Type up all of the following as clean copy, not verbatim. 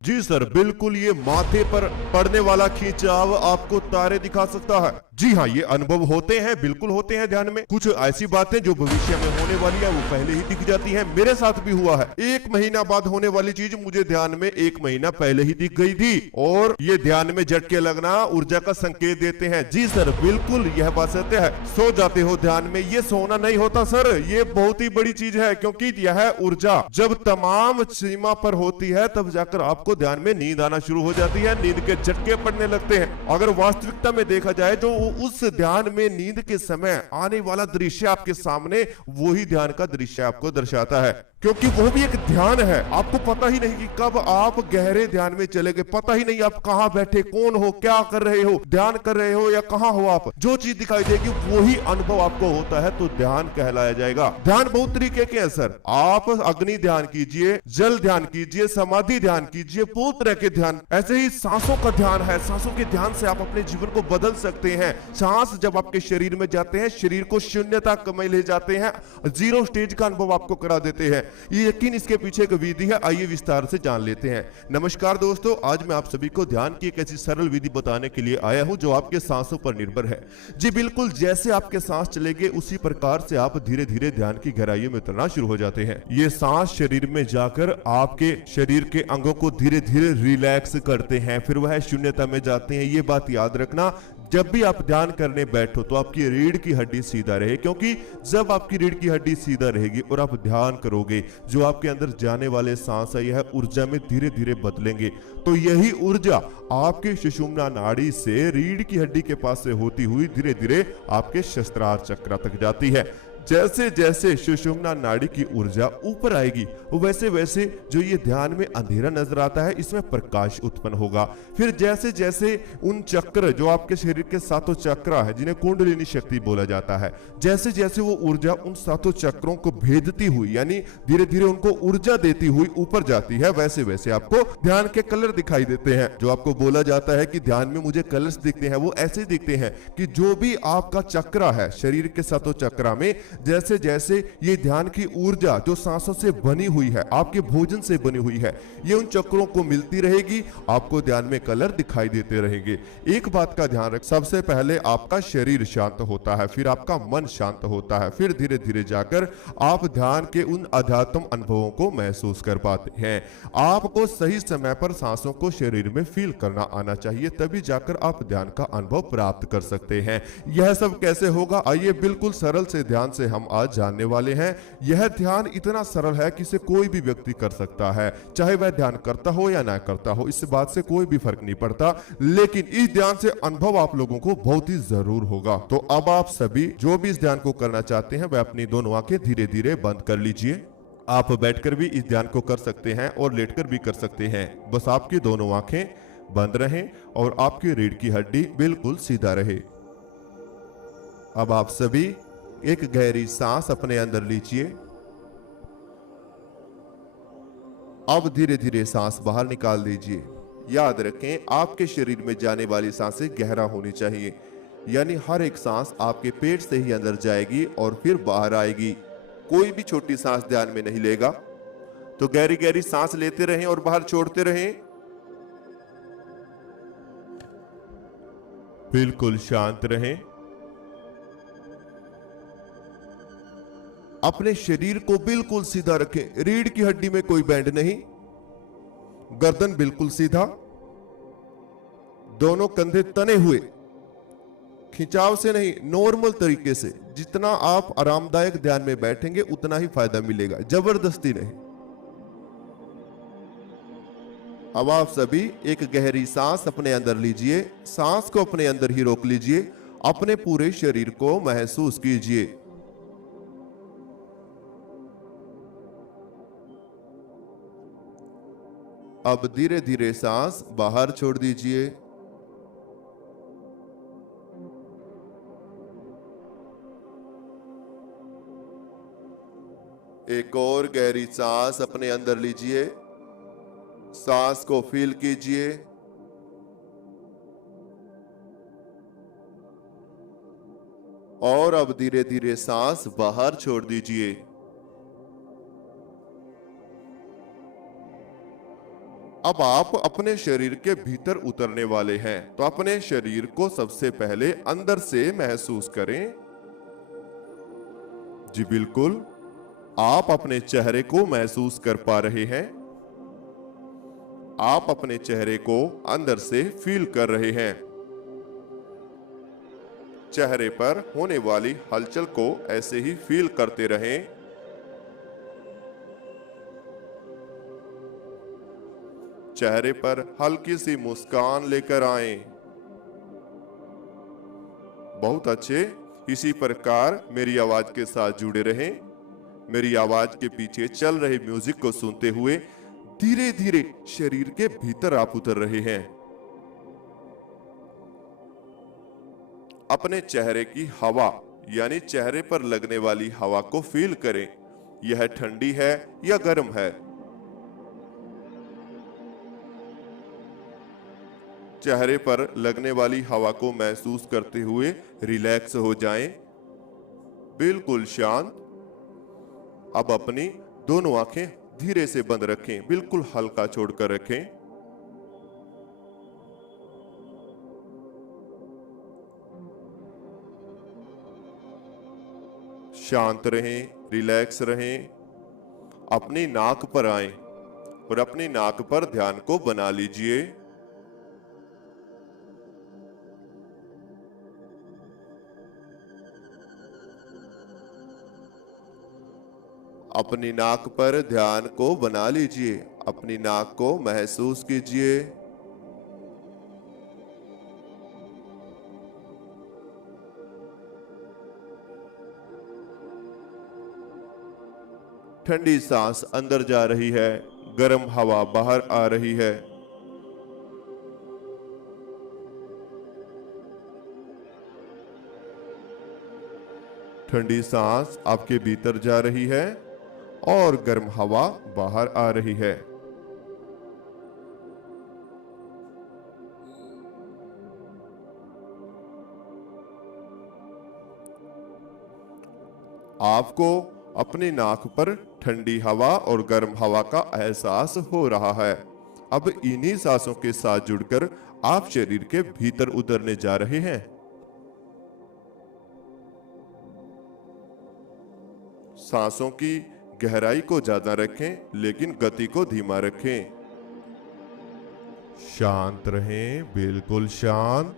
जी sir, बिल्कुल ये माथे पर पड़ने वाला खिंचाव आपको तारे दिखा सकता है। जी हाँ, ये अनुभव होते हैं, बिल्कुल होते हैं ध्यान में। कुछ ऐसी बातें जो भविष्य में होने वाली है वो पहले ही दिख जाती हैं। मेरे साथ भी हुआ है। 1 महीना बाद होने वाली चीज मुझे ध्यान में 1 महीना पहले ही दिख गई थी, और ये ध्यान में झटके लगना ऊर्जा का संकेत देते हैं। जी सर, बिल्कुल यह बात सत्य है। सो जाते हो ध्यान में, ये सोना नहीं होता सर, ये बहुत ही बड़ी चीज है, क्योंकि यह ऊर्जा जब तमाम सीमा पर होती है तब जाकर आपको ध्यान में नींद आना शुरू हो जाती है, नींद के झटके पड़ने लगते हैं। अगर वास्तविकता में देखा जाए तो उस ध्यान में नींद के समय आने वाला दृश्य आपके सामने वही ध्यान का दृश्य आपको दर्शाता है, क्योंकि वो भी एक ध्यान है। आपको पता ही नहीं कि कब आप गहरे ध्यान में चले गए, पता ही नहीं आप कहां बैठे, कौन हो, क्या कर रहे हो, ध्यान कर रहे हो या कहां हो आप। जो चीज दिखाई देगी वही अनुभव आपको होता है, तो ध्यान कहलाया जाएगा। ध्यान बहुत तरीके के हैं सर। आप अग्नि ध्यान कीजिए, जल ध्यान कीजिए, समाधि ध्यान कीजिए, बहुत तरह के ध्यान। ऐसे ही सांसों का ध्यान है। सांसों के ध्यान से आप अपने जीवन को बदल सकते हैं। सांस जब आपके शरीर में जाते हैं, शरीर को शून्यता में ले जाते हैं, 0 स्टेज का अनुभव आपको करा देते हैं। ये यकीन इसके पीछे एक विधि है, आइए विस्तार से जान लेते हैं। नमस्कार दोस्तों, आज मैं आप सभी को ध्यान की एक ऐसी सरल विधि बताने के लिए आया हूं जो आपके सांसों पर निर्भर है। जी बिल्कुल, जैसे आपके सांस चलेंगे उसी प्रकार से आप धीरे धीरे ध्यान की गहराइयों में उतरना शुरू हो जाते हैं। ये सांस शरीर में जाकर आपके शरीर के अंगों को धीरे धीरे रिलैक्स करते हैं, फिर वह शून्यता में जाते हैं। ये बात याद रखना, जब भी आप ध्यान करने बैठो तो आपकी रीढ़ की हड्डी सीधा रहे, क्योंकि जब आपकी रीढ़ की हड्डी सीधा रहेगी और आप ध्यान करोगे, जो आपके अंदर जाने वाले सांस है यह ऊर्जा में धीरे धीरे बदलेंगे। तो यही ऊर्जा आपके सुषुम्ना नाड़ी से रीढ़ की हड्डी के पास से होती हुई धीरे धीरे आपके सहस्त्रार चक्र तक जाती है। जैसे जैसे सुषुम्ना नाड़ी की ऊर्जा ऊपर आएगी वैसे वैसे जो ये ध्यान में अंधेरा नजर आता है इसमें प्रकाश उत्पन्न होगा। फिर जैसे जैसे उन चक्र जो आपके शरीर के 7 चक्र है, जिन्हें कुंडलिनी शक्ति बोला जाता है, जैसे जैसे वो ऊर्जा उन 7 चक्रों को भेदती हुई, यानी धीरे धीरे उनको ऊर्जा देती हुई ऊपर जाती है, वैसे वैसे आपको ध्यान के कलर दिखाई देते हैं। जो आपको बोला जाता है कि ध्यान में मुझे कलर्स दिखते हैं, वो ऐसे दिखते हैं कि जो भी आपका चक्र है शरीर के 7 चक्र में, जैसे जैसे ये ध्यान की ऊर्जा जो सांसों से बनी हुई है, आपके भोजन से बनी हुई है, ये उन चक्रों को मिलती रहेगी, आपको ध्यान में कलर दिखाई देते रहेंगे। एक बात का ध्यान रख, सबसे पहले आपका शरीर शांत होता है, फिर आपका मन शांत होता है, फिर धीरे धीरे जाकर आप ध्यान के उन अध्यात्म अनुभवों को महसूस कर पाते हैं। आपको सही समय पर सांसों को शरीर में फील करना आना चाहिए, तभी जाकर आप ध्यान का अनुभव प्राप्त कर सकते हैं। यह सब कैसे होगा, आइए बिल्कुल सरल से ध्यान से हम आज जानने वाले हैं। यह ध्यान इतना सरल है कि इसे कोई भी व्यक्ति कर सकता है, चाहे वह ध्यान करता हो या ना करता हो, इस बात से कोई भी फर्क नहीं पड़ता, लेकिन इस ध्यान से अनुभव आप लोगों को बहुत ही जरूर होगा। तो अब आप सभी जो भी इस ध्यान को करना चाहते हैं वह अपनी दोनों आंखें धीरे धीरे बंद कर लीजिए। आप बैठकर भी इस ध्यान को कर सकते हैं और लेटकर भी कर सकते हैं, बस आपकी दोनों आंखें बंद रहें और आपकी रीढ़ की हड्डी बिल्कुल सीधा रहे। अब आप सभी एक गहरी सांस अपने अंदर लीजिए। अब धीरे धीरे सांस बाहर निकाल दीजिए। याद रखें, आपके शरीर में जाने वाली सांसें गहरा होनी चाहिए, यानी हर एक सांस आपके पेट से ही अंदर जाएगी और फिर बाहर आएगी। कोई भी छोटी सांस ध्यान में नहीं लेगा। तो गहरी गहरी सांस लेते रहें और बाहर छोड़ते रहें। बिल्कुल शांत रहें। अपने शरीर को बिल्कुल सीधा रखें, रीढ़ की हड्डी में कोई बैंड नहीं, गर्दन बिल्कुल सीधा, दोनों कंधे तने हुए, खिंचाव से नहीं, नॉर्मल तरीके से। जितना आप आरामदायक ध्यान में बैठेंगे उतना ही फायदा मिलेगा, जबरदस्ती नहीं। अब आप सभी एक गहरी सांस अपने अंदर लीजिए। सांस को अपने अंदर ही रोक लीजिए, अपने पूरे शरीर को महसूस कीजिए। अब धीरे धीरे सांस बाहर छोड़ दीजिए। एक और गहरी सांस अपने अंदर लीजिए, सांस को फील कीजिए। और अब धीरे धीरे सांस बाहर छोड़ दीजिए। अब आप अपने शरीर के भीतर उतरने वाले हैं, तो अपने शरीर को सबसे पहले अंदर से महसूस करें। जी बिल्कुल, आप अपने चेहरे को महसूस कर पा रहे हैं। आप अपने चेहरे को अंदर से फील कर रहे हैं। चेहरे पर होने वाली हलचल को ऐसे ही फील करते रहें। चेहरे पर हल्की सी मुस्कान लेकर आएं। बहुत अच्छे। इसी प्रकार मेरी आवाज के साथ जुड़े रहें। मेरी आवाज के पीछे चल रहे म्यूजिक को सुनते हुए धीरे धीरे शरीर के भीतर आप उतर रहे हैं। अपने चेहरे की हवा यानी चेहरे पर लगने वाली हवा को फील करें। यह ठंडी है या गर्म है। चेहरे पर लगने वाली हवा को महसूस करते हुए रिलैक्स हो जाएं। बिल्कुल शांत। अब अपनी दोनों आंखें धीरे से बंद रखें, बिल्कुल हल्का छोड़कर रखें। शांत रहें, रिलैक्स रहें। अपनी नाक पर आएं और अपनी नाक पर ध्यान को बना लीजिए। अपनी नाक पर ध्यान को बना लीजिए। अपनी नाक को महसूस कीजिए। ठंडी सांस अंदर जा रही है, गर्म हवा बाहर आ रही है। ठंडी सांस आपके भीतर जा रही है और गर्म हवा बाहर आ रही है। आपको अपनी नाक पर ठंडी हवा और गर्म हवा का एहसास हो रहा है। अब इन्हीं सांसों के साथ जुड़कर आप शरीर के भीतर उतरने जा रहे हैं। सांसों की गहराई को ज्यादा रखें, लेकिन गति को धीमा रखें। शांत रहें, बिल्कुल शांत।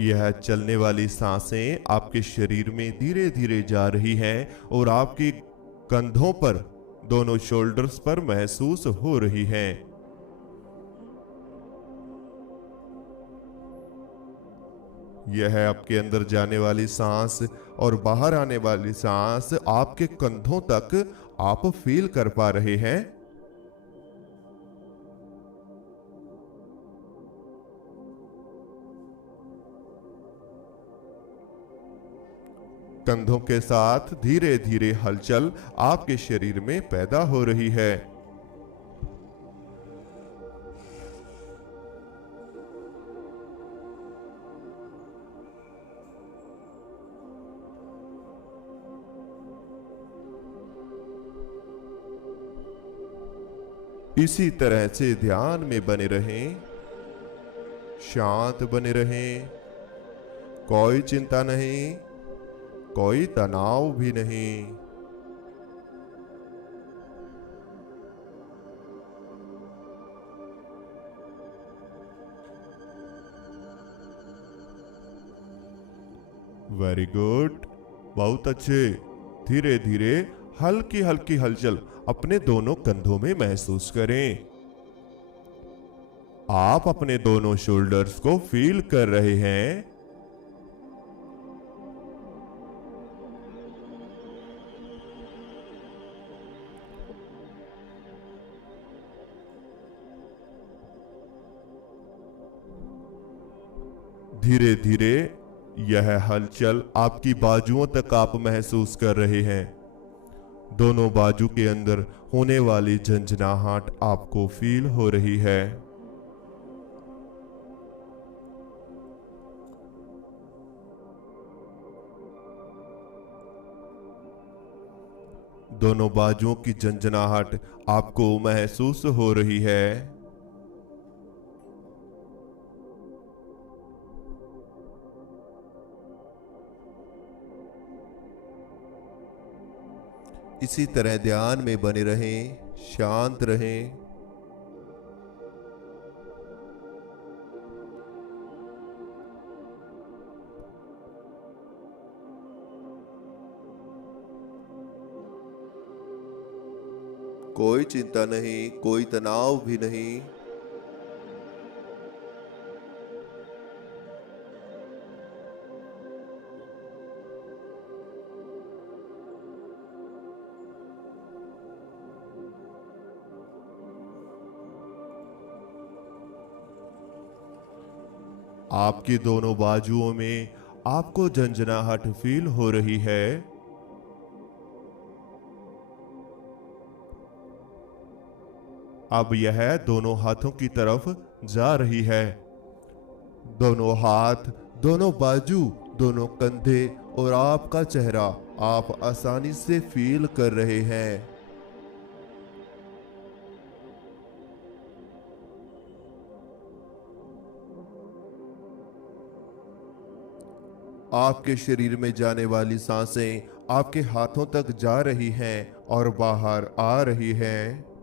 यह चलने वाली सांसें आपके शरीर में धीरे धीरे जा रही हैं और आपके कंधों पर, दोनों शोल्डर्स पर महसूस हो रही हैं। यह आपके अंदर जाने वाली सांस और बाहर आने वाली सांस आपके कंधों तक आप फील कर पा रहे हैं। कंधों के साथ धीरे धीरे हलचल आपके शरीर में पैदा हो रही है। इसी तरह से ध्यान में बने रहें, शांत बने रहें। कोई चिंता नहीं, कोई तनाव भी नहीं। वेरी गुड, बहुत अच्छे। धीरे धीरे हल्की हल्की हलचल अपने दोनों कंधों में महसूस करें। आप अपने दोनों शोल्डर्स को फील कर रहे हैं। धीरे धीरे यह हलचल आपकी बाजुओं तक आप महसूस कर रहे हैं। दोनों बाजू के अंदर होने वाली झंझनाहट आपको फील हो रही है। दोनों बाजुओं की झंझनाहट आपको महसूस हो रही है। इसी तरह ध्यान में बने रहें, शांत रहें। कोई चिंता नहीं, कोई तनाव भी नहीं। आपकी दोनों बाजुओं में आपको झंझनाहट फील हो रही है। अब यह दोनों हाथों की तरफ जा रही है। दोनों हाथ, दोनों बाजू, दोनों कंधे और आपका चेहरा आप आसानी से फील कर रहे हैं। आपके शरीर में जाने वाली सांसें आपके हाथों तक जा रही हैं और बाहर आ रही हैं।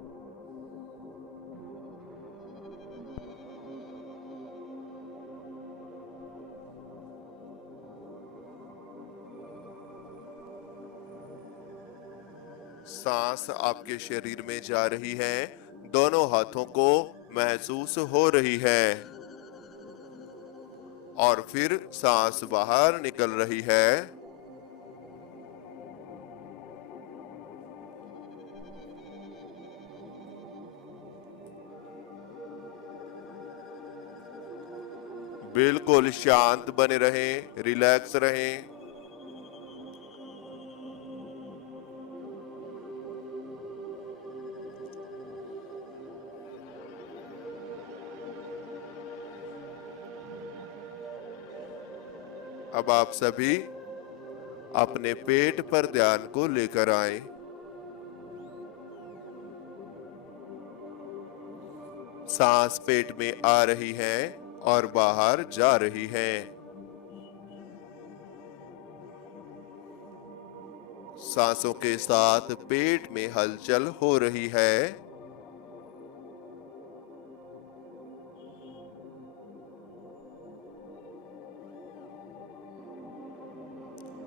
सांस आपके शरीर में जा रही है, दोनों हाथों को महसूस हो रही है और फिर सांस बाहर निकल रही है। बिल्कुल शांत बने रहें, रिलैक्स रहें। अब आप सभी अपने पेट पर ध्यान को लेकर आए। सांस पेट में आ रही है और बाहर जा रही है। सांसों के साथ पेट में हलचल हो रही है।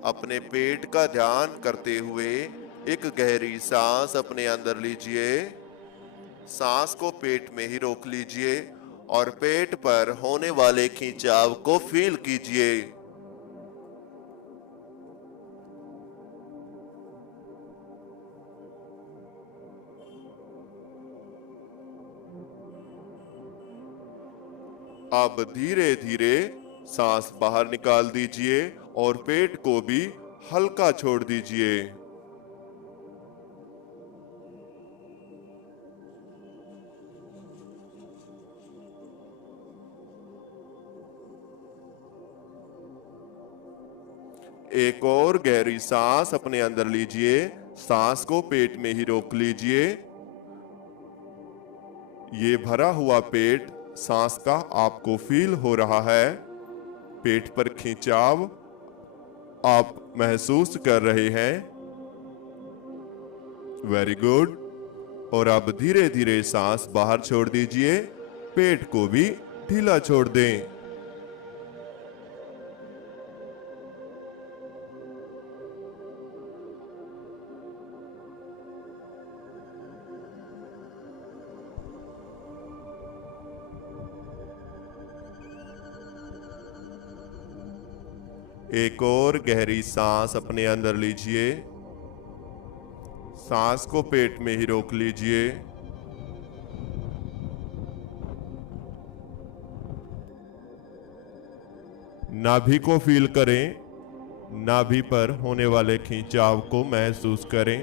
अपने पेट का ध्यान करते हुए एक गहरी सांस अपने अंदर लीजिए। सांस को पेट में ही रोक लीजिए और पेट पर होने वाले खिंचाव को फील कीजिए। अब धीरे धीरे सांस बाहर निकाल दीजिए और पेट को भी हल्का छोड़ दीजिए। एक और गहरी सांस अपने अंदर लीजिए। सांस को पेट में ही रोक लीजिए। ये भरा हुआ पेट सांस का आपको फील हो रहा है। पेट पर खिंचाव आप महसूस कर रहे हैं। Very good. और अब धीरे धीरे सांस बाहर छोड़ दीजिए। पेट को भी ढीला छोड़ दें। एक और गहरी सांस अपने अंदर लीजिए। सांस को पेट में ही रोक लीजिए। नाभि को फील करें। नाभि पर होने वाले खिंचाव को महसूस करें।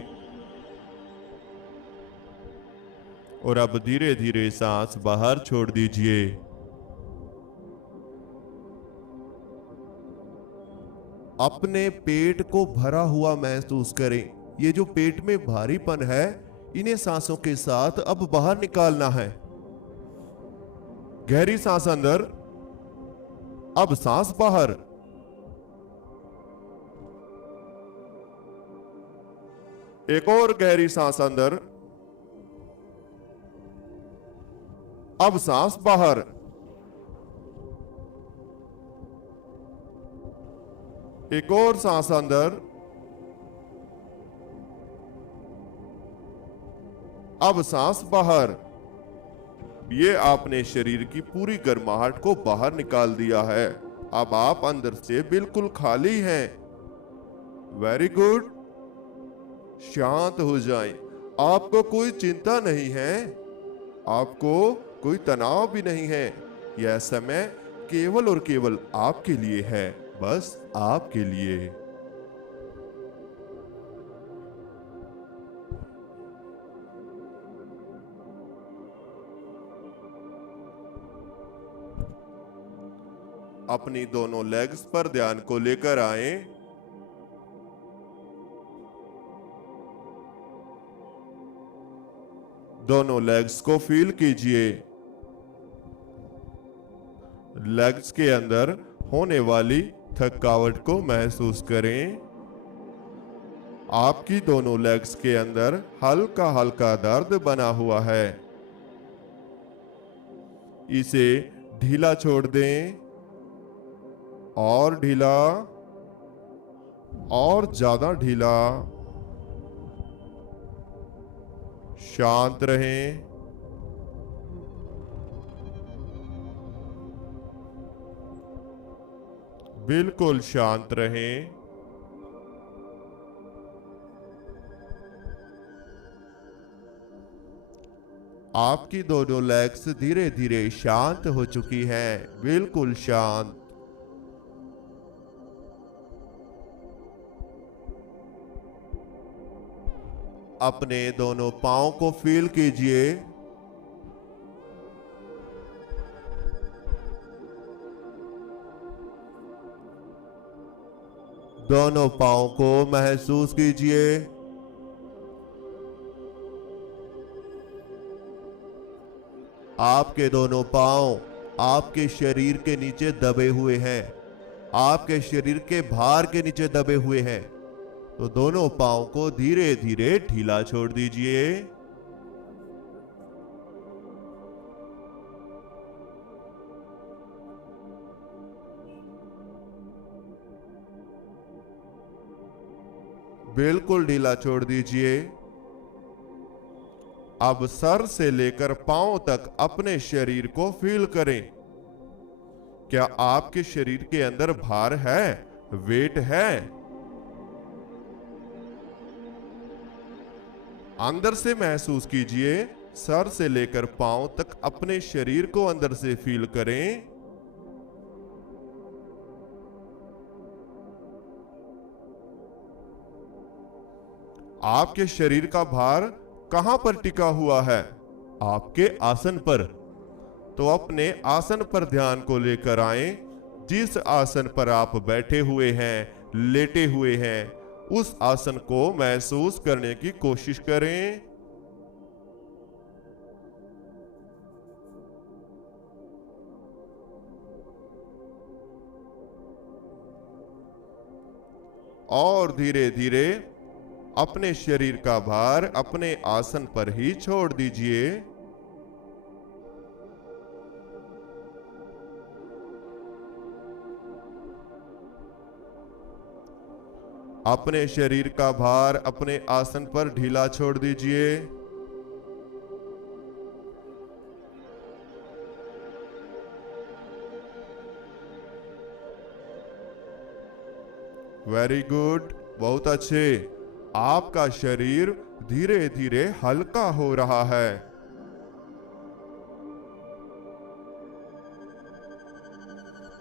और अब धीरे धीरे सांस बाहर छोड़ दीजिए। अपने पेट को भरा हुआ महसूस करें। ये जो पेट में भारीपन है, इन्हें सांसों के साथ अब बाहर निकालना है। गहरी सांस अंदर, अब सांस बाहर। एक और गहरी सांस अंदर, अब सांस बाहर। एक और सांस अंदर, अब सांस बाहर। ये आपने शरीर की पूरी गर्माहट को बाहर निकाल दिया है। अब आप अंदर से बिल्कुल खाली हैं। Very good. शांत हो जाएं। आपको कोई चिंता नहीं है, आपको कोई तनाव भी नहीं है। यह समय केवल और केवल आपके लिए है, बस आपके लिए। अपनी दोनों लेग्स पर ध्यान को लेकर आए। दोनों लेग्स को फील कीजिए। लेग्स के अंदर होने वाली थकावट को महसूस करें। आपकी दोनों लेग्स के अंदर हल्का हल्का दर्द बना हुआ है। इसे ढीला छोड़ दें, और ढीला, और ज्यादा ढीला। शांत रहें। बिल्कुल शांत रहें। आपकी दोनों लेग्स धीरे धीरे शांत हो चुकी हैं, बिल्कुल शांत। अपने दोनों पांव को फील कीजिए। दोनों पांव को महसूस कीजिए। आपके दोनों पांव आपके शरीर के नीचे दबे हुए हैं, आपके शरीर के भार के नीचे दबे हुए हैं। तो दोनों पांव को धीरे धीरे ढीला छोड़ दीजिए। बिल्कुल ढीला छोड़ दीजिए। अब सर से लेकर पांव तक अपने शरीर को फील करें। क्या आपके शरीर के अंदर भार है, वेट है? अंदर से महसूस कीजिए। सर से लेकर पांव तक अपने शरीर को अंदर से फील करें। आपके शरीर का भार कहां पर टिका हुआ है? आपके आसन पर। तो अपने आसन पर ध्यान को लेकर आए। जिस आसन पर आप बैठे हुए हैं, लेटे हुए हैं, उस आसन को महसूस करने की कोशिश करें। और धीरे धीरे अपने शरीर का भार अपने आसन पर ही छोड़ दीजिए। अपने शरीर का भार अपने आसन पर ढीला छोड़ दीजिए। वेरी गुड, बहुत अच्छे। आपका शरीर धीरे धीरे हल्का हो रहा है।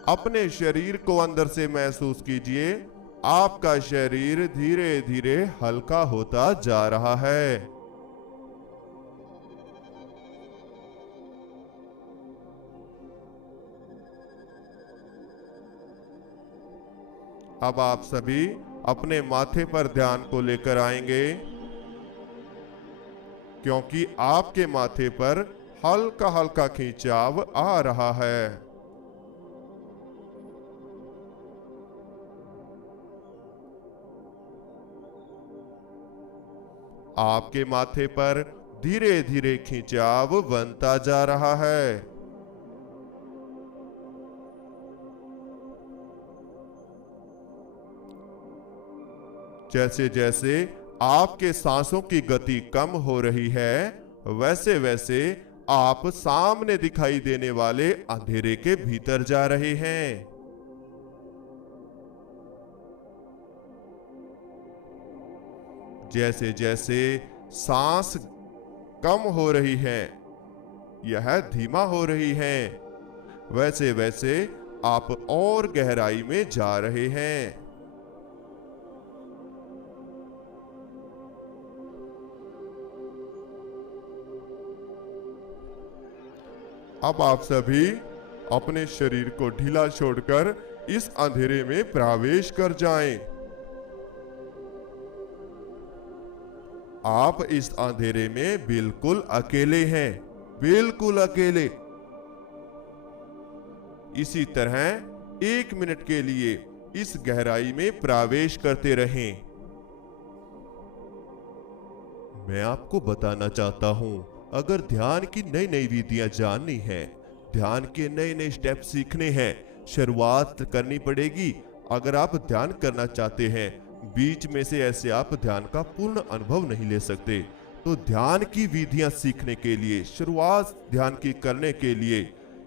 अपने शरीर को अंदर से महसूस कीजिए। आपका शरीर धीरे धीरे हल्का होता जा रहा है। अब आप सभी अपने माथे पर ध्यान को लेकर आएंगे, क्योंकि आपके माथे पर हल्का हल्का खिंचाव आ रहा है। आपके माथे पर धीरे धीरे खिंचाव बनता जा रहा है। जैसे जैसे आपके सांसों की गति कम हो रही है, वैसे वैसे आप सामने दिखाई देने वाले अंधेरे के भीतर जा रहे हैं। जैसे जैसे सांस कम हो रही है, यह धीमा हो रही है, वैसे वैसे आप और गहराई में जा रहे हैं। अब आप सभी अपने शरीर को ढीला छोड़कर इस अंधेरे में प्रवेश कर जाएं। आप इस अंधेरे में बिल्कुल अकेले हैं, बिल्कुल अकेले। इसी तरह 1 मिनट के लिए इस गहराई में प्रवेश करते रहें। मैं आपको बताना चाहता हूं, अगर ध्यान की नई नई विधियां जाननी है, ध्यान के नए नए स्टेप सीखने हैं, शुरुआत करनी पड़ेगी। अगर आप ध्यान करना चाहते हैं, बीच में से ऐसे आप ध्यान का पूर्ण अनुभव नहीं ले सकते, तो ध्यान की विधियां सीखने के लिए, शुरुआत ध्यान की करने के लिए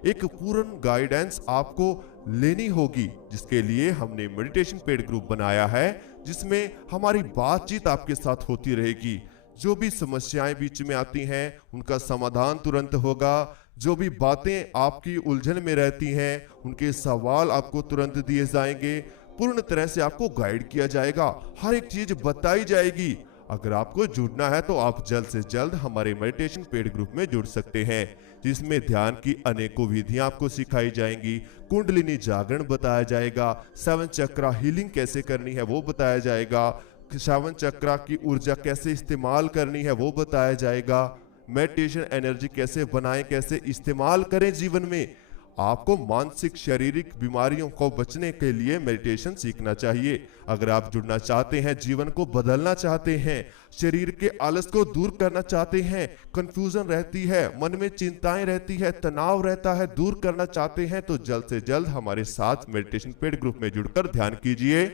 एक पूर्ण गाइडेंस आपको लेनी होगी, जिसके लिए हमने मेडिटेशन पेड ग्रुप बनाया है, जिसमें हमारी बातचीत आपके साथ होती रहेगी। जो भी समस्याएं बीच में आती हैं, उनका समाधान तुरंत होगा। जो भी बातें आपकी उलझन में रहती हैं, उनके सवाल आपको तुरंत दिए जाएंगे। पूर्ण तरह से आपको गाइड किया जाएगा, हर एक चीज बताई जाएगी। अगर आपको जुड़ना है तो आप जल्द से जल्द हमारे मेडिटेशन पेड ग्रुप में जुड़ सकते हैं, जिसमें ध्यान की अनेकों विधियां आपको सिखाई जाएंगी। कुंडलिनी जागरण बताया जाएगा, 7 चक्रा हीलिंग कैसे करनी है वो बताया जाएगा, 7 चक्रा की ऊर्जा कैसे इस्तेमाल करनी है वो बताया जाएगा, मेडिटेशन एनर्जी कैसे बनाएं, कैसे इस्तेमाल करें जीवन में। आपको मानसिक शारीरिक बीमारियों को बचने के लिए मेडिटेशन सीखना चाहिए। अगर आप जुड़ना चाहते हैं, जीवन को बदलना चाहते हैं, शरीर के आलस को दूर करना चाहते हैं, कंफ्यूजन रहती है, मन में चिंताएं रहती है, तनाव रहता है, दूर करना चाहते हैं, तो जल्द से जल्द हमारे साथ मेडिटेशन पेड ग्रुप में जुड़कर ध्यान कीजिए।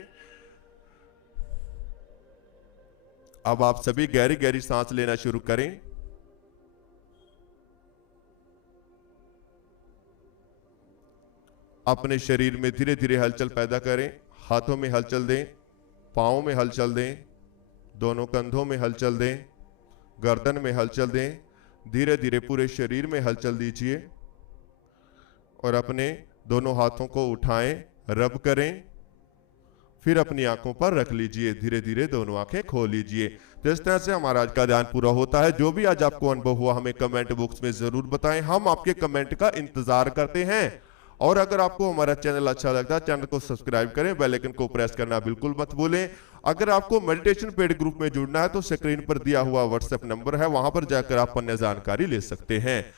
अब आप सभी गहरी गहरी सांस लेना शुरू करें। अपने शरीर में धीरे धीरे हलचल पैदा करें। हाथों में हलचल दें, पांवों में हलचल दें, दोनों कंधों में हलचल दें, गर्दन में हलचल दें। धीरे धीरे पूरे शरीर में हलचल दीजिए और अपने दोनों हाथों को उठाएं, रब करें, फिर अपनी आंखों पर रख लीजिए। धीरे धीरे दोनों आंखें खोल लीजिए। तो इस तरह से हमारा आज का ध्यान पूरा होता है। जो भी आज आपको अनुभव हुआ, हमें कमेंट बॉक्स में जरूर बताएं, हम आपके कमेंट का इंतजार करते हैं। और अगर आपको हमारा चैनल अच्छा लगता है, चैनल को सब्सक्राइब करें, बेल आइकन को प्रेस करना बिल्कुल मत भूलें। अगर आपको मेडिटेशन पेड ग्रुप में जुड़ना है तो स्क्रीन पर दिया हुआ व्हाट्सएप नंबर है, वहां पर जाकर आप अन्य जानकारी ले सकते हैं।